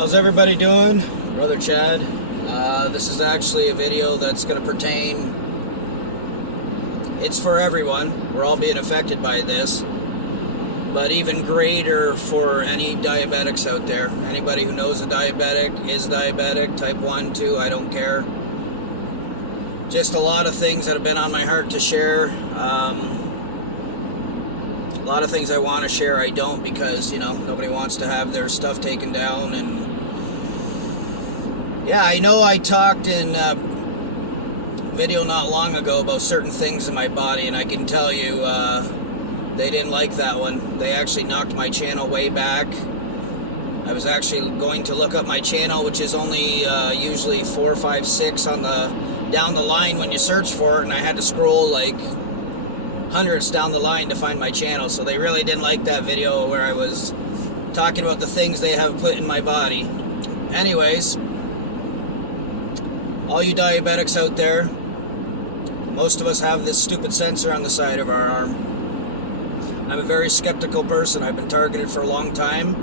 How's everybody doing? Brother Chad. This is actually a video that's going to pertain, it's for everyone. We're all being affected by this. But even greater for any diabetics out there. Anybody who knows a diabetic, is diabetic, type 1, 2, I don't care. Just a lot of things that have been on my heart to share. A lot of things I want to share I don't, because, you know, nobody wants to have their stuff taken down. And yeah, I know I talked in a video not long ago about certain things in my body, and I can tell you they didn't like that one. They actually knocked my channel way back. I was actually going to look up my channel, which is only usually 4, 5, 6 on the down the line when you search for it, and I had to scroll like hundreds down the line to find my channel. So they really didn't like that video where I was talking about the things they have put in my body. Anyways, all you diabetics out there, most of us have this stupid sensor on the side of our arm. I'm a very skeptical person. I've been targeted for a long time,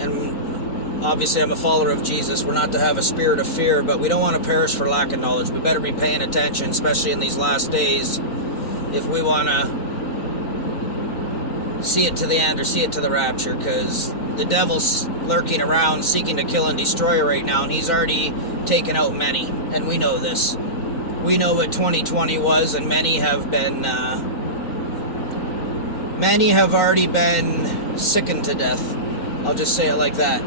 and obviously I'm a follower of Jesus. We're not to have a spirit of fear, but we don't want to perish for lack of knowledge. We better be paying attention, especially in these last days, if we want to see it to the end or see it to the rapture, because the devil's lurking around seeking to kill and destroy right now, and he's already taken out many, and we know this. We know what 2020 was, and many have already been sickened to death. I'll just say it like that.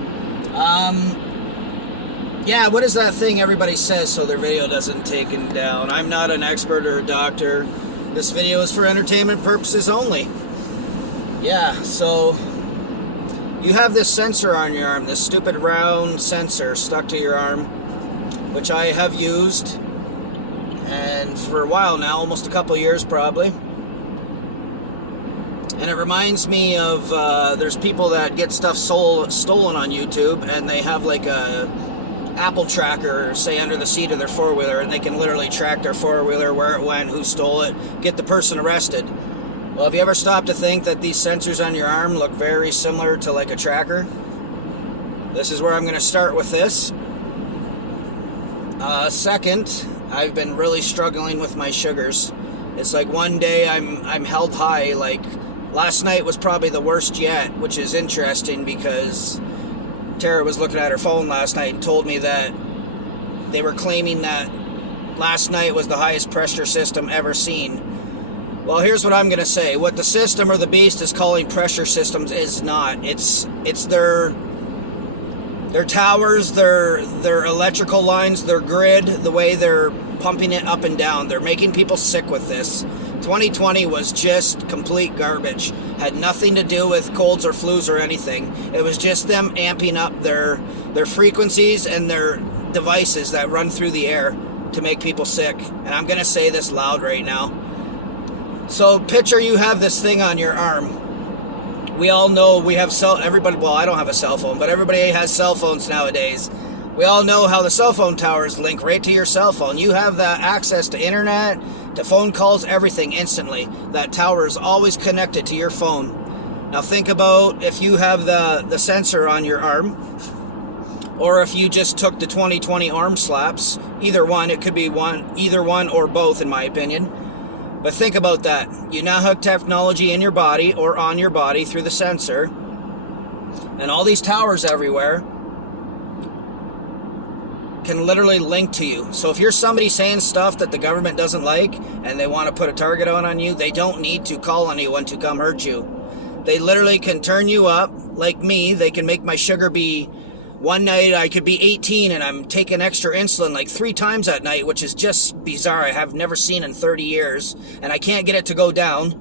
Yeah, what is that thing everybody says so their video doesn't taken down? I'm not an expert or a doctor. This video is for entertainment purposes only. Yeah, so you have this sensor on your arm, this stupid round sensor stuck to your arm, which I have used, and for a while now, almost a couple years probably. And it reminds me of, there's people that get stuff stolen on YouTube, and they have like a Apple tracker, say, under the seat of their four-wheeler, and they can literally track their four-wheeler, where it went, who stole it, get the person arrested. Well, have you ever stopped to think that these sensors on your arm look very similar to like a tracker? This is where I'm going to start with this. Second, I've been really struggling with my sugars. It's like one day I'm held high. Like last night was probably the worst yet, which is interesting because Tara was looking at her phone last night and told me that they were claiming that last night was the highest pressure system ever seen. Well, here's what I'm going to say. What the system or the beast is calling pressure systems is not. It's their towers, their electrical lines, their grid, the way they're pumping it up and down. They're making people sick with this. 2020 was just complete garbage. Had nothing to do with colds or flus or anything. It was just them amping up their frequencies and their devices that run through the air to make people sick. And I'm going to say this loud right now. So picture you have this thing on your arm. We all know we have everybody, well, I don't have a cell phone, but everybody has cell phones nowadays. We all know how the cell phone towers link right to your cell phone. You have that access to internet, to phone calls, everything instantly. That tower is always connected to your phone. Now think about if you have the sensor on your arm, or if you just took the 2020 arm slaps. Either one, it could be either one or both in my opinion. But think about that. You now have technology in your body or on your body through the sensor, and all these towers everywhere can literally link to you. So if you're somebody saying stuff that the government doesn't like and they want to put a target on you, they don't need to call anyone to come hurt you. They literally can turn you up. Like me, they can make my sugar be, one night I could be 18 and I'm taking extra insulin like 3 times at night, which is just bizarre. I have never seen in 30 years, and I can't get it to go down.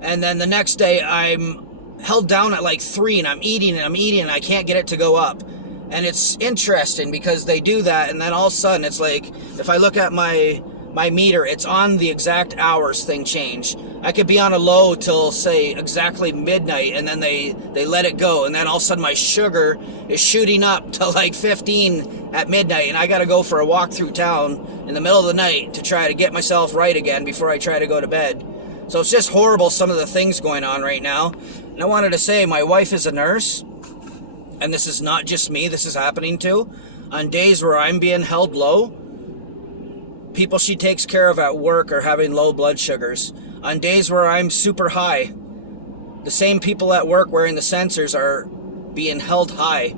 And then the next day I'm held down at like 3 and I'm eating and I can't get it to go up. And it's interesting because they do that, and then all of a sudden it's like, if I look at my meter, it's on the exact hours thing change. I could be on a low till, say, exactly midnight, and then they let it go, and then all of a sudden my sugar is shooting up to like 15 at midnight, and I gotta go for a walk through town in the middle of the night to try to get myself right again before I try to go to bed. So it's just horrible, some of the things going on right now. And I wanted to say, my wife is a nurse, and this is not just me this is happening to, on days where I'm being held low, people she takes care of at work are having low blood sugars. On days where I'm super high, the same people at work wearing the sensors are being held high.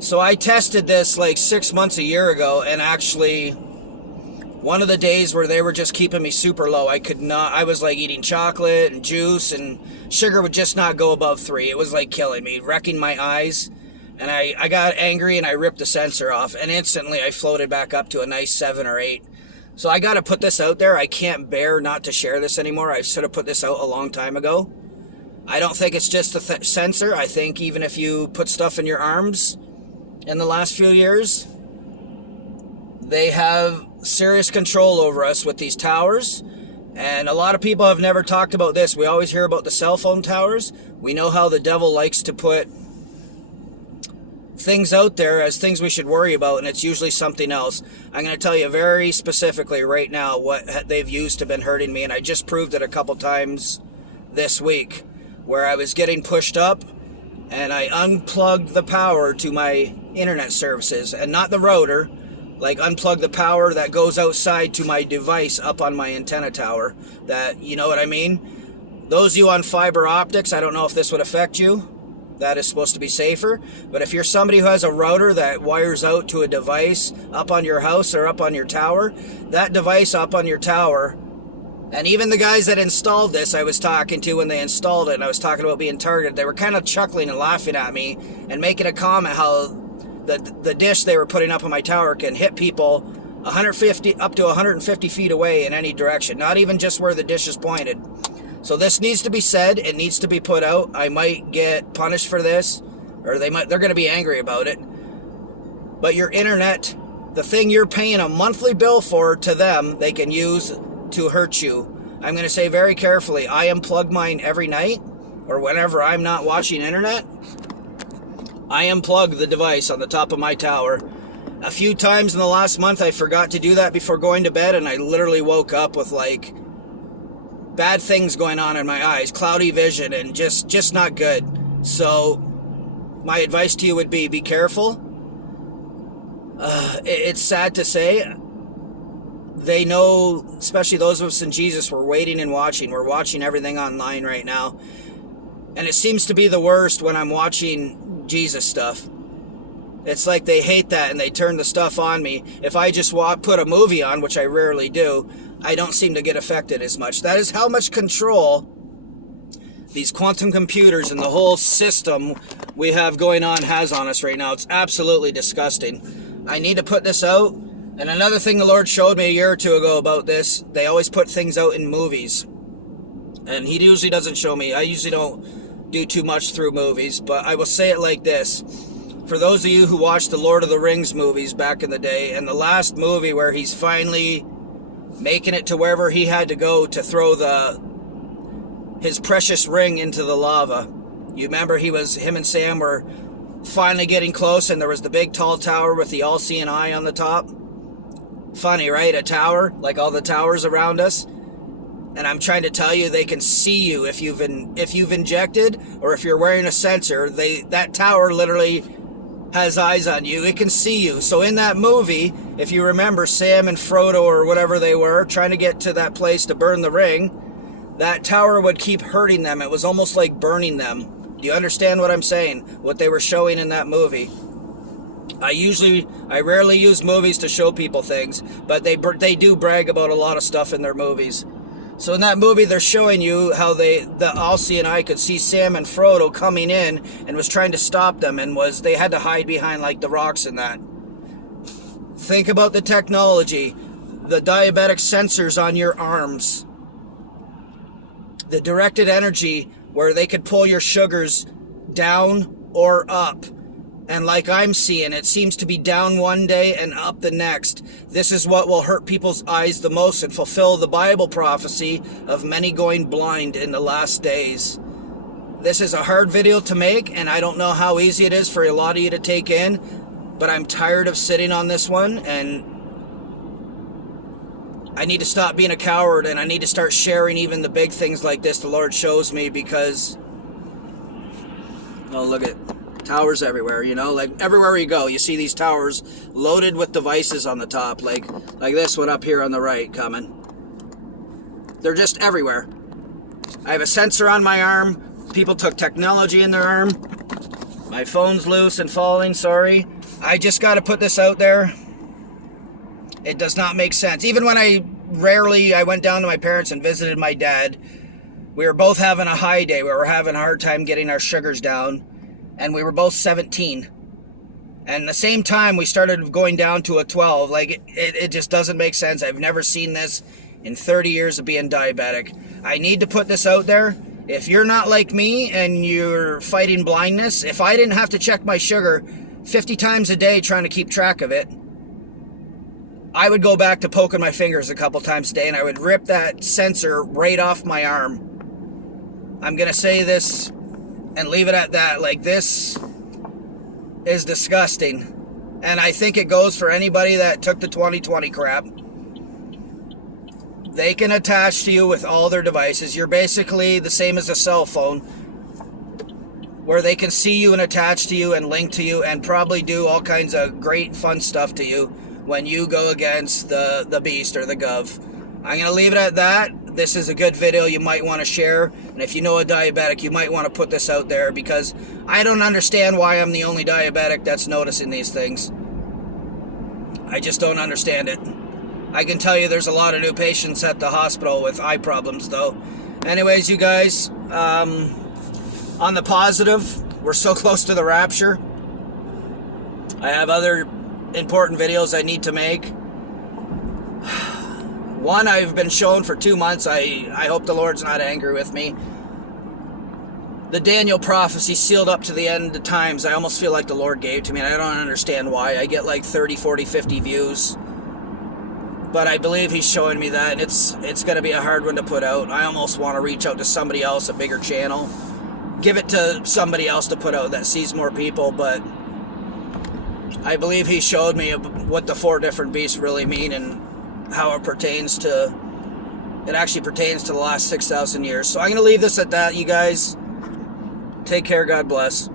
So I tested this like 6 months, a year ago, and actually one of the days where they were just keeping me super low, I was like eating chocolate and juice, and sugar would just not go above 3. It was like killing me, wrecking my eyes. And I got angry and I ripped the sensor off, and instantly I floated back up to a nice 7 or 8. So I got to put this out there. I can't bear not to share this anymore. I should have put this out a long time ago. I don't think it's just the sensor. I think even if you put stuff in your arms in the last few years, they have serious control over us with these towers. And a lot of people have never talked about this. We always hear about the cell phone towers. We know how the devil likes to put things out there as things we should worry about, and it's usually something else. I'm going to tell you very specifically right now what they've used to been hurting me, and I just proved it a couple times this week, where I was getting pushed up and I unplugged the power to my internet services, and not the router, like unplug the power that goes outside to my device up on my antenna tower. That, you know what I mean? Those of you on fiber optics, I don't know if this would affect you. That is supposed to be safer. But if you're somebody who has a router that wires out to a device up on your house or up on your tower, that device up on your tower, and even the guys that installed this I was talking to when they installed it, and I was talking about being targeted, they were kind of chuckling and laughing at me and making a comment how the dish they were putting up on my tower can hit people 150 up to 150 feet away in any direction, not even just where the dish is pointed. So this needs to be said. It needs to be put out. I might get punished for this, or they're going to be angry about it. But your internet, the thing you're paying a monthly bill for to them, they can use to hurt you. I'm going to say very carefully, I unplug mine every night, or whenever I'm not watching internet. I unplug the device on the top of my tower. A few times in the last month I forgot to do that before going to bed, and I literally woke up with like bad things going on in my eyes, cloudy vision, and just not good. So my advice to you would be careful. It's sad to say. They know, especially those of us in Jesus, we're waiting and watching. We're watching everything online right now. And it seems to be the worst when I'm watching Jesus stuff. It's like they hate that and they turn the stuff on me. If I just put a movie on, which I rarely do, I don't seem to get affected as much. That is how much control these quantum computers and the whole system we have going on has on us right now. It's absolutely disgusting. I need to put this out. And another thing the Lord showed me a year or two ago about this, they always put things out in movies. And He usually doesn't show me. I usually don't do too much through movies, but I will say it like this. For those of you who watched the Lord of the Rings movies back in the day, and the last movie where he's finally making it to wherever he had to go to throw his precious ring into the lava. You remember him and Sam were finally getting close, and there was the big tall tower with the all-seeing eye on the top. Funny, right? A tower, like all the towers around us. And I'm trying to tell you, they can see you if you've injected, or if you're wearing a sensor. That tower literally has eyes on you. It can see you. So in that movie, if you remember, Sam and Frodo, or whatever they were, trying to get to that place to burn the ring, that tower would keep hurting them. It was almost like burning them. Do you understand what I'm saying? What they were showing in that movie. I rarely use movies to show people things, but they do brag about a lot of stuff in their movies. So in that movie, they're showing you how the all-seeing eye could see Sam and Frodo coming in and was trying to stop them, and they had to hide behind like the rocks and that. Think about the technology, the diabetic sensors on your arms, the directed energy where they could pull your sugars down or up. And like I'm seeing, it seems to be down one day and up the next. This is what will hurt people's eyes the most and fulfill the Bible prophecy of many going blind in the last days. This is a hard video to make, and I don't know how easy it is for a lot of you to take in, but I'm tired of sitting on this one, and I need to stop being a coward, and I need to start sharing even the big things like this the Lord shows me, because, oh, look at Towers everywhere, you know, like everywhere you go, you see these towers loaded with devices on the top, like this one up here on the right coming. They're just everywhere. I have a sensor on my arm. People took technology in their arm. My phone's loose and falling, sorry. I just got to put this out there. It does not make sense. Even when I went down to my parents and visited my dad, we were both having a high day. We were having a hard time getting our sugars down. And we were both 17. And the same time we started going down to a 12. Like, it just doesn't make sense. I've never seen this in 30 years of being diabetic. I need to put this out there. If you're not like me and you're fighting blindness, if I didn't have to check my sugar 50 times a day trying to keep track of it, I would go back to poking my fingers a couple times a day and I would rip that sensor right off my arm. I'm going to say this and leave it at that. Like, this is disgusting. And I think it goes for anybody that took the 2020 crap. They can attach to you with all their devices. You're basically the same as a cell phone, where they can see you and attach to you and link to you and probably do all kinds of great fun stuff to you when you go against the beast or the gov. I'm going to leave it at that. This is a good video you might want to share. And if you know a diabetic, you might want to put this out there, because I don't understand why I'm the only diabetic that's noticing these things. I just don't understand it. I can tell you there's a lot of new patients at the hospital with eye problems, though. Anyways, you guys, on the positive, we're so close to the rapture. I have other important videos I need to make. One I've been shown for 2 months. I hope the Lord's not angry with me. The Daniel prophecy sealed up to the end of times. I almost feel like the Lord gave to me, and I don't understand why. I get like 30, 40, 50 views. But I believe he's showing me that, and it's going to be a hard one to put out. I almost want to reach out to somebody else, a bigger channel. Give it to somebody else to put out that sees more people, but I believe he showed me what the 4 different beasts really mean and how it pertains to, it actually pertains to the last 6,000 years. So I'm going to leave this at that, you guys. Take care, God bless.